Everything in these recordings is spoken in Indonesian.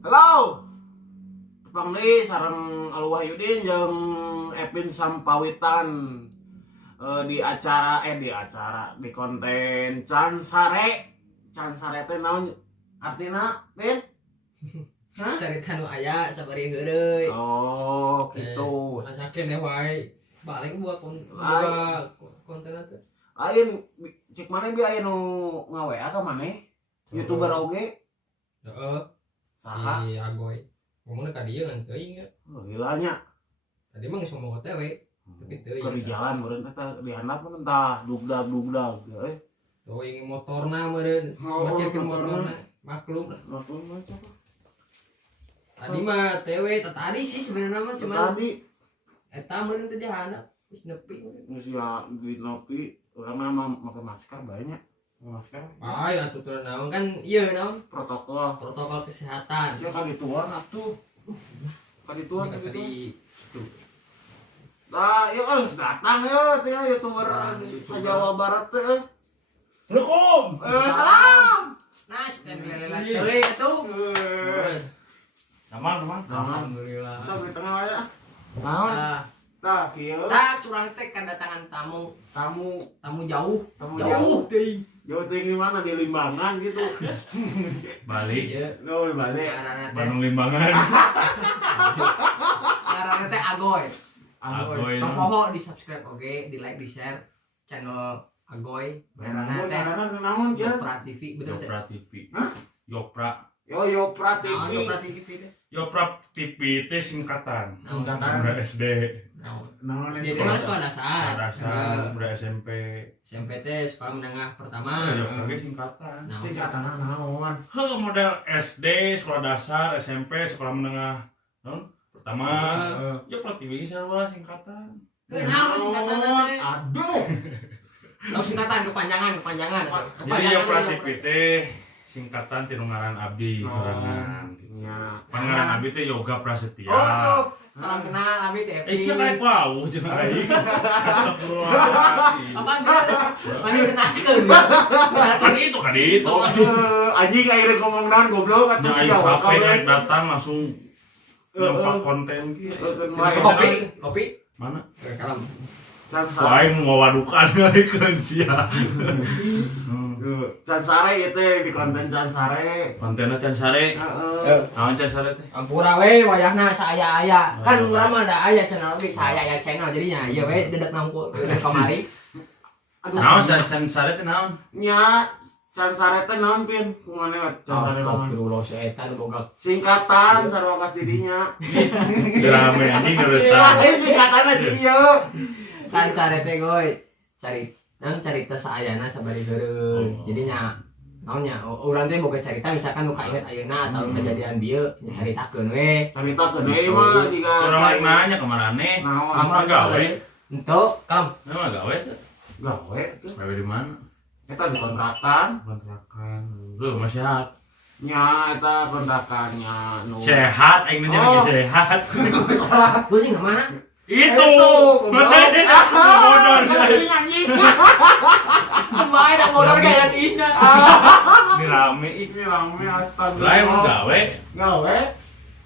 Halo. Tepang deui sareng Alwi Wahyudin jeung Epin Sampawitan di acara di konten Can Sare. Can Sare teh naon artina, Pin? Hah? Carita nu aya sabari heureuy. Oh, gitu. Anyakeun wae. Balik buat konten teh. Ain cek maneh bi aya nu ngaweat ka maneh? YouTuber oge? Heeh. Saha? Si Agoy. Ngomongna ka dieu ngan teuing ya. Oh, gilanya. Tadi mah geus ngomong OTW. Tapi teuing. Keur di jalan meureun eta di handap mah entah dugdag euy. Tuh yang motorna meureun. Oh, Makirkeun motorna. motorna. Maklum lah. Maklum mah coba. Tadi mah TW tadi sih sebenarnya mah cuma Tadi eta meureun teh jahana geus nepi. geus ya di nopi urang mah make masker banyak. Masker. Ay atuh teu naon kan ieu naon Protokol. protokol kesehatan. Sia ka dituan atuh. Ka dituan Ini kata di Nah, yuk geus datang yuk teh YouTuber sa-Jawa Barat teh. Assalamualaikum. Salam. Nas teh teuing atuh. Aman. Alhamdulillah. Kita di tengah wae. Naon? Tah, kieu Tak curang teh kedatangan tamu jauh. jauh. teuing. Jauh teuing di mana? Di Limbangan gitu. Balik Iya. Oh, di Bali. Ngaranna teh Bandung Limbangan. ngaranna teh Agoy. Agoy. Poho di-subscribe oke, di-like, di-share channel Agoy. Ngaranna teh Naon kieu? Yopra TV bener teh. Yopra TV. Hah? Yopra. Yopra Naon TV. Yopra TV teh? Yopra TV itu singkatan. Singkatan. Udah SD. Naon? Naon Jadi mah sekolah dasar. Dasar, udah SMP. SMP teh sekolah menengah pertama. Yopra ge singkatan. Naon? Singkatan naon? Heh, model SD, sekolah dasar, SMP, sekolah menengah. Non? Pertama, Yopra TV sarua singkatan. Naon singkatan teh? Aduh. Tahu singkatan kepanjangan. Jadi Yopra TV teh singkatan ti nu ngaran abdi sorangan. Ya. Pangaran abdi teh Yoga Prasetya. Oh tuh. Salam kenal Abi teh. Sia kayak wau jeung aing. Astagfirullahaladzim. Apaan dia? Mani kenakeun. Kan itu. Anjing akhirnya ngomong naon goblok kan Yang aing capek naik datang langsung nyempak konten ki. Kopi. Mana? Kalem. Wah, aing mau wadukan ngalikeun sia. Can Sare itu di konten Can Sare. Kontenna Can Sare. Naon Can Sare teh? Ampura we wayahna saaya-aya. Kan Oh, urang mah da aya channel we saaya-aya channel jadinya ieu we dedet nangku kamari. Naon Can Sare teh naon? Nya Can Sare teh naon Pin? Kumane Can Sare naon? Astagfirullah si eta nu boga. Singkatan sarua ka didinya. Rame anjing ngeureutang. Singkatanna di ieu. Kan carete goy. Carita saayana sabari heureuy. Oh. Jadinya naonnya urang teh boga carita misalkan nu kainget ayeuna atau kejadian dieu nyaritakeun we. Caritakeun we mah jiga Orang lain nanya ke marane. naon Apa gawe? Ento, kalem. Emang gawe teh? gawe tuh. Gawe di mana? Eta di kontrakan. Kontrakan. Lu masih sehat. Nya eta kontrakannya nu Sehat, aing nanya lagi sehat. Lu jeung mana? Itu. goblok. Bodor. Anjing. Kemae da motor kayak isna. Ini rame ih. Ini rame astagfirullah. Lain mau gawe Gawe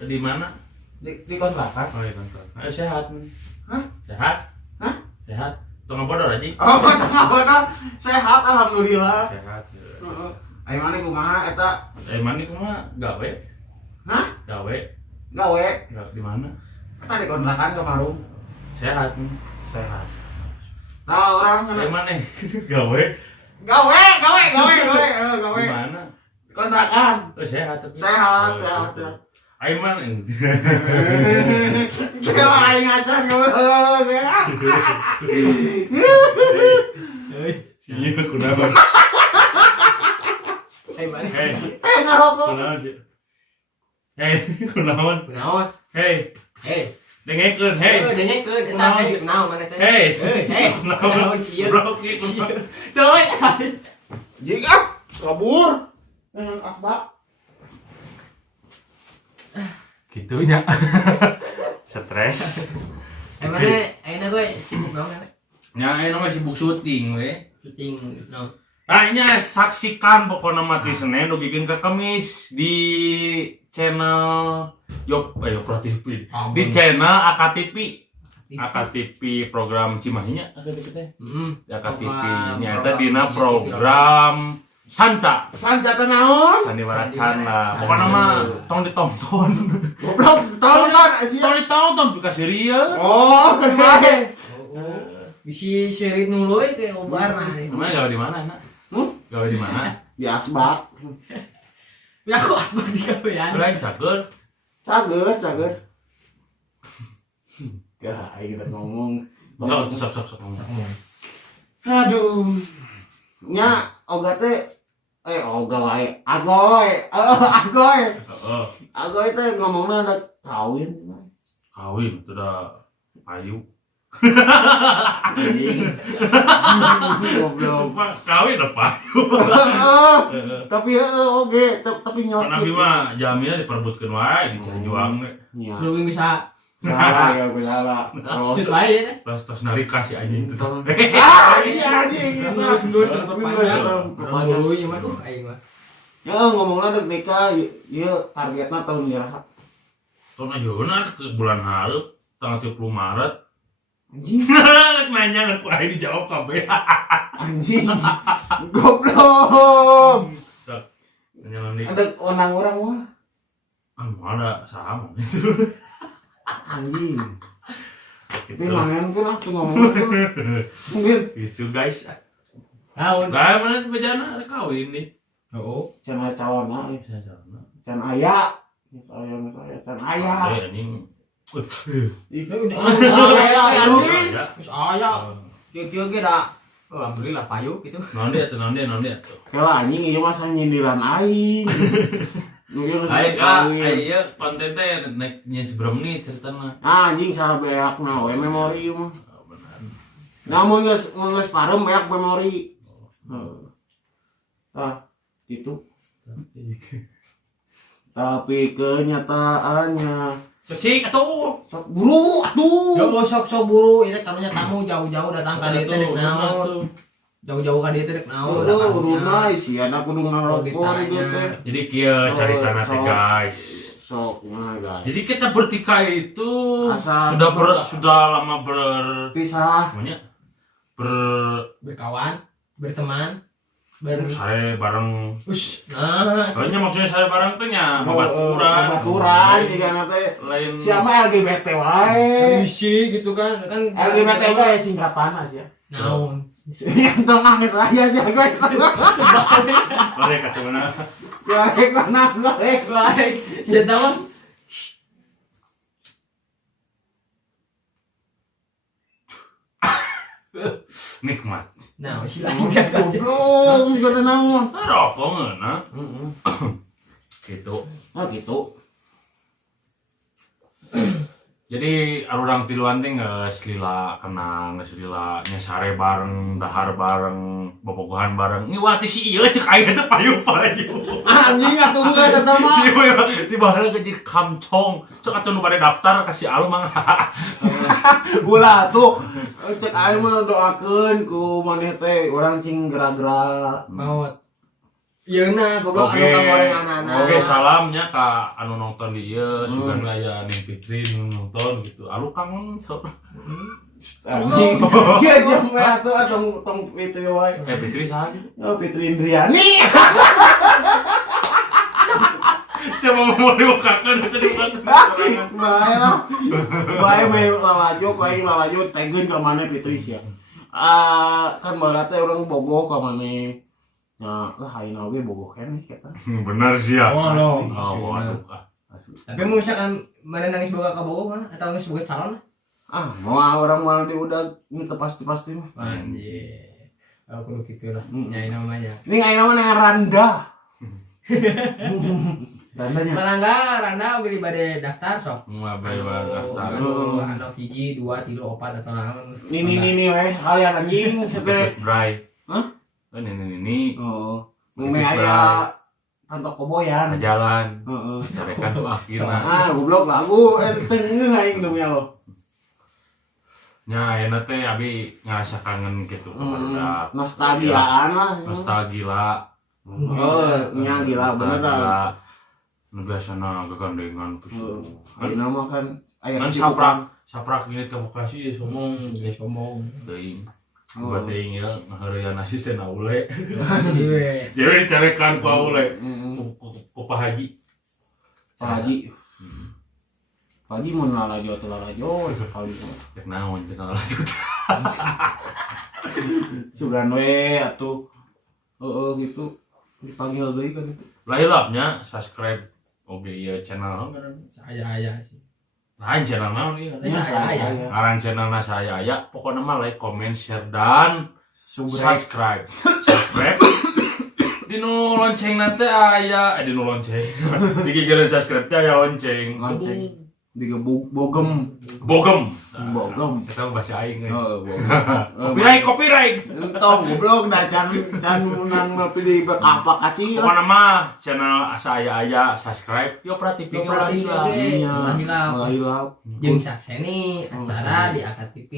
di mana? di kontrakan. Oh iya kontrak. Ayo sehat. Hah? Sehat? Hah? Sehat. Tengah bodor aja. Oh, tengah sehat alhamdulillah. Sehat. Heeh. Ayo mana kumaha eta? Mana kumaha gawe? Hah? Gawe. Gawe. Di mana? Eta di kontrakan ke Marung. Sehat. Sehat. Nah, orang Di mana? Gawe. gawe. Di mana? Kontrakan. Oh, sehat tapi. Sehat. Ayo mana? Kita aing acan goblok. Iya, kunaon? Balik. Hei, Ngarokok. kunaon sih? Hei, kunaon? Kunaon? Hei, dengekeun, Hei, hei. dengekeun eta Kunaon? teh kunaon mana teh? Hei. Hei. Kunaon sieun? Blok itu. Teuy. Jika kabur dengan asbak. Gitunya. Stres. Emangnya ayeuna gue sibuk naon kan? Nya aya mah sibuk syuting we. Syuting naon? Kayaknya saksikan pokoknya mati Senin dugikeun ke Kamis di channel Yopra TV. Di channel AKTV program Cimahinya ada di kita. AKTV nyata dina program Sanca teh naon? Sandiwara Canda. Pokoknya mah tong ditonton. Goblok, tonton Asia. Tong ditonton dikasih ria. Oh, kan bae. Bisi seri nuluy kayak obarna. Namanya gawe di mana, Nak? Gawe di mana? Di asbak. Ya kok asbak di gawean. Lain cager. Cager. Gah, ayo kita ngomong. Sok. Aduh. Nya oga teh oga wae. Agoy teh ngomongna ada kawin. Kawin sudah payu. Goblok. Kawin apa payu. Tapi oge, tapi nyot. Nabi mah jamina diperebutkeun wae dicari juang we. Nya. Belum bisa. Salah ya, gue salah. Sud bae ya. Tos narika si anjing teh. Iya anjing gitu. Terus panjang. Nuluy mah tuh aing mah. Ya ngomongna dek nikah, ieu targetna tahun niraha. Tahun ayeuna ke bulan hareup tanggal 30 Maret. Anjing. Rek nanya ku aing dijawab kabeh. Anjing. Goblok. Nanya nanti. Ada onang orang mah. Ada sama itu. Anjing. Gitu. Tapi main kan aku ngomong kan. Mungkin Gitu guys. Naon? Lah mana bejana ada kawin nih. Oh. can cawona, Bisa sana. can aya. Saya can aya. Anjing. Udah Terus aya. Kieu ge da. Alhamdulillah payu gitu. Nonde atuh. Kala anjing ieu mah nyindiran aing. Mungkin Ayo konten teh naik nya seberapa nih ceritanya. anjing saha beakna we memori mah. Benar. Namun geus parem beak memori. Itu. Tapi kenyataannya Cek atuh. sok buru atuh. Yo sok buru ini tamunya tamu jauh-jauh datang ka dieu teh dek naon. Jauh-jauh ka dieu teh dek naon Uruna isi anak kudu ngalopor gitu teh. Jadi kieu caritana teh guys. Sok mah guys. Jadi kita bertikai itu Asal sudah lama Pisah. namanya berkawan, berteman, sare bareng. Nah, Soalnya maksudnya sare bareng teh nya babaturan. Babaturan jika teh Lain siapa LGBT wae. isi gitu kan LGBT wae singkatan sih ya. naon. Yang tong amit raya sih gue. Lare kata mana? Gorek mana gorek. Baik, saya tahu. Nikmat. Nah, silakan saja. Goblok, juga ada naon. Rokok ngeuna. Gitu. Gitu. Jadi arurang tiluan teh geus lila kenang, geus lila nya sare bareng, dahar bareng, bobogohan bareng. Ini wati si ieu cek aya teh payu-payu. Anjing atuh enggak eta mah. Si ieu tiba-tiba ke jadi kamcong. Sok atuh nu bade daftar kasih alu mah. Ulah tuh cek aing mah doakeun ku maneh teh urang cing gerak-gerak. Maut. Yeuna goblok anu kagorenganana. Oke, salamnya ka anu nonton di ieu, sugan aya Ning Fitri nu nonton gitu. Alu kangen sok. Anjing. Iya jam we atuh tong itu wae. Fitri saha? Oh Fitri Indriani. Siapa mau dibukakan itu dibukakan. Bae lah. Bae we lalajo tegeun ka maneh Fitri sia. Kan baheula teh urang bogoh ka maneh. Nah, lah ayeuna oge bogoh keneh eta. Benar sih ya. Oh, Waduh. Asli. tapi misalkan mana nangis boga ka boga mana atau nangis boga calon? Mau orang mau diudag ini pasti mah. Anjir. Aku lu gitu lah. Nyai namanya. Ini ngai nama yang Randa. Randanya. Randa beli bade daftar sok. Mau daftar. Anak hiji 2 3 4 atau naon. Ini weh kalian anjing sete. Bray. Hah? Ini. Oh. Meme aya kantor koboyan. Jalan. Heeh. Carekan tuh akhirna. Goblok lagu tengeuh aing demi Allah. Nya ayeuna teh abi ngerasa kangen gitu kepada Nostalgiaan lah. nostalgia. Oh, nya gila bener dah. biasana gegandengan pisan. Ayeuna mah kan aya Kan saprak ini ke Bekasi ya sombong sombong. teuing. Oh. Buat teuing ya ngahareuyan asisten aule. Jadi dicarekan ku aule ku Pak Haji. Pak Haji. Pak Haji mun lalajo atuh lalajo sekali. Cek naon cek lanjut. Sugan we atuh. Gitu. Dipanggil deui kan itu. Lahirnya subscribe oge ieu channel naon ngaranna? Saya sih. Lain channel naon ieu? Saya. Ngaran channelna saya aya, pokokna mah like, comment, share dan subscribe. Subscribe. Di nu lonceng nanti aya, di nu lonceng. Di gigireun subscribe teh aya lonceng. Lonceng. Bogem. Bogem. Kita bahasa aing. Copyright. Entong goblok da can menang nepi di apa kasih. Pokokna mah channel saya aya subscribe. Yo perhati Perhati lah. Hilap. Jeung sakseni acara di Akad TV.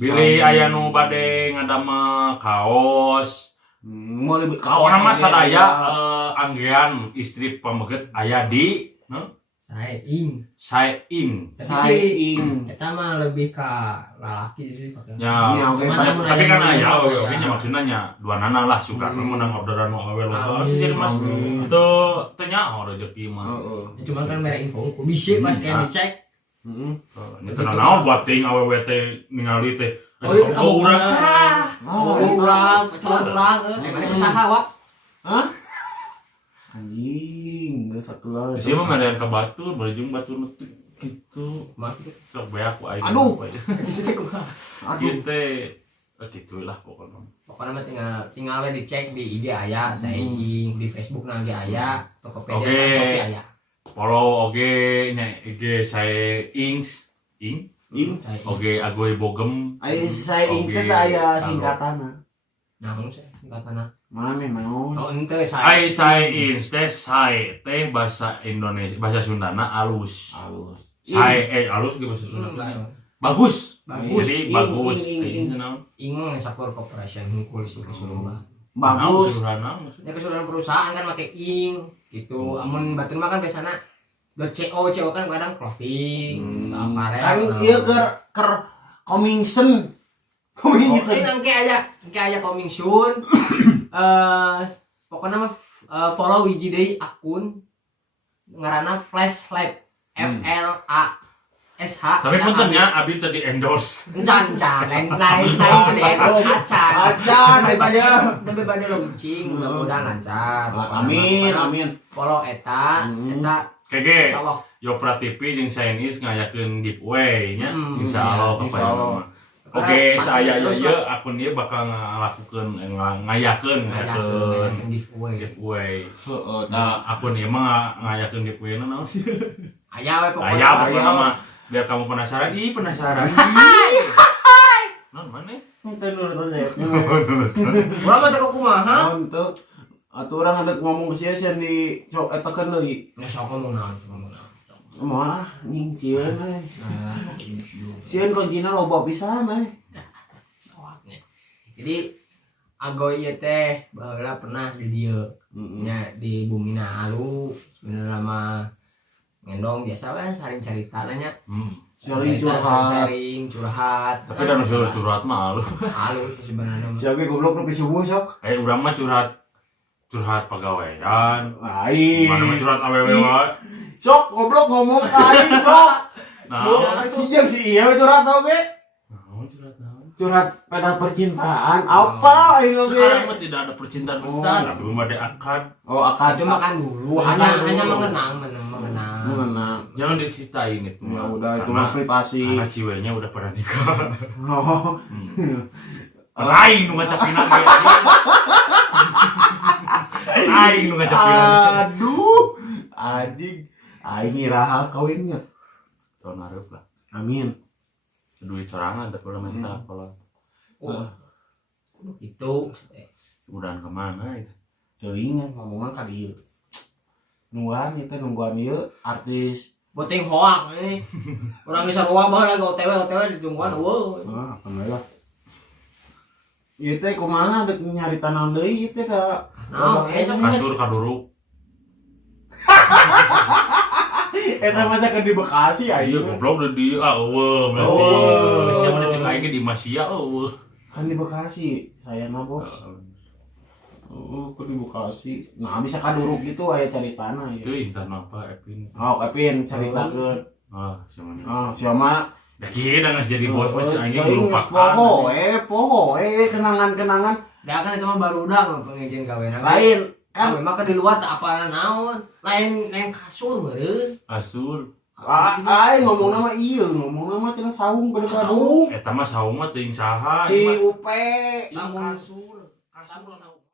Bilih aya nu bade ngadama kaos. Mau lebih Kaos mah sadaya anggean istri pameget aya di Saeing. Eta mah lebih ka lalaki sih pakai. Ya, oke. tapi kan aya oge nya maksudna nya duanana lah suka menang orderan nu awe loba. Jadi Mas itu teh nyaho rezeki mah. Cuman kan mere info ku bisi pas kayak dicek. Nya teh naon buat ting awewe teh ningali teh. Oh, urang. Urang, emang usaha wak. Hah? Anjing, geus sakelar. Isi mah marean ka batur, berjung batur nutik gitu. Sok bae aku aing. Aduh. Ieu teh kitu lah pokokna. Pokoknya mah tinggal we dicek di IG aya, Saeing, di Facebook na ge aya, Tokopedia Shopee aya. Follow oge nya IG Saeing. Oge agoy bogem. Ai Saeing teh aya singkatanna. Naon sih singkatanna? Mana naon? Oh, ente Ai Saeing teh sae teh bahasa Indonesia, bahasa Sundana alus. Sae alus ge bahasa Sunda. Bagus. Jadi bagus. Ing mah sapor corporation hungkul sih keseluruhan. Bagus. Ya keseluruhan perusahaan kan make ing gitu. Amun batur mah kan biasana .co kan kadang clothing, apparel. Kan ieu keur coming soon. Coming soon. Engke aya coming soon. Pokoknya mah follow hiji deui akun ngaranna Flash Lab. FLASH. Tapi puntennya abi tadi endorse. Lain tadi acan daripada launching mudah-mudahan lancar. Amin. Follow eta Kege insyaallah. Yopra TV jeung Sainis ngayakeun giveaway nya insyaallah Insyaallah. Oke, saya ieu akun ieu bakal ngayakeun giveaway. Heeh, Nah, akun ieu mah ngayakeun giveaway naon sih? Aya we Pokoknya mah biar kamu penasaran. Penasaran. Non mana? Teu nurut resep. Urang mah teh kumaha? Untuk aturan ada ngomong ke sia di sok eta kan deui. Ya sok ngomong naon. Moal anjing cieun we. Cieun kuncina loba pisan we. Soalnya. Jadi agoy ieu teh baheula pernah di dieu. Nya di Bumina Alu sebenarnya mah ngendong biasa we saring carita nya. Sharing curhat. Tapi kan usul curhat mah Alu sebenarnya mah. Siapa goblok nepi subuh sok? Urang mah curhat pegawaian. Lain. Mana mah curhat awewe wae. Sok goblok ngomong lain sok. Nah, Si jeung si ieu curhat oge. Curhat pada percintaan apa aing oge. Sekarang mah tidak ada percintaan, tapi belum ada akad. Oh, akad Cuma kan dulu hanya mengenang. Jangan diceritain itu. Ya udah itu mah privasi. Karena ciwenya udah pada nikah. Oh. Lain nu ngacapina ge. Lain nu ngacapina. Aduh. Adik, aing iraha kawinnya. Tahun hareup lah. Amin. Duit sorangan tapi udah minta kalau. Oh. Itu Udahan kemana itu? Teuing ngomongan ka dieu. Nungguan ieu artis boteng hoak ini. Urang geus sarua baheula OTW ditungguan eueuh. apa lah. Ieu teh kumaha dek nyarita naon deui ieu teh da. Naon Kasur kaduruk. Eta masa ke di Bekasi Iya ayo. goblok udah di eueuh berarti. Oh. Siapa udah cek aing di Masia eueuh. Kan di Bekasi, saya mah bos. Kok di Bekasi. Nah, bisa kaduruk gitu aya caritana ya. Itu intan apa Epin? Oh, Kevin ceritakeun. Siapa nih? Siapa? Da kieu da geus jadi bos mah aing Poho, lupakan. kenangan-kenangan Dah kan itu mah barudak pengejen gawean. lain Kan kan memang ke di luar tak apa naon. Lain kasur meureun. Asul. lain ngomong nama iya ngomong nama cenah saung gede kadung Eta mah saung mah teuing saha. si Upe Lamun Kasur. kasur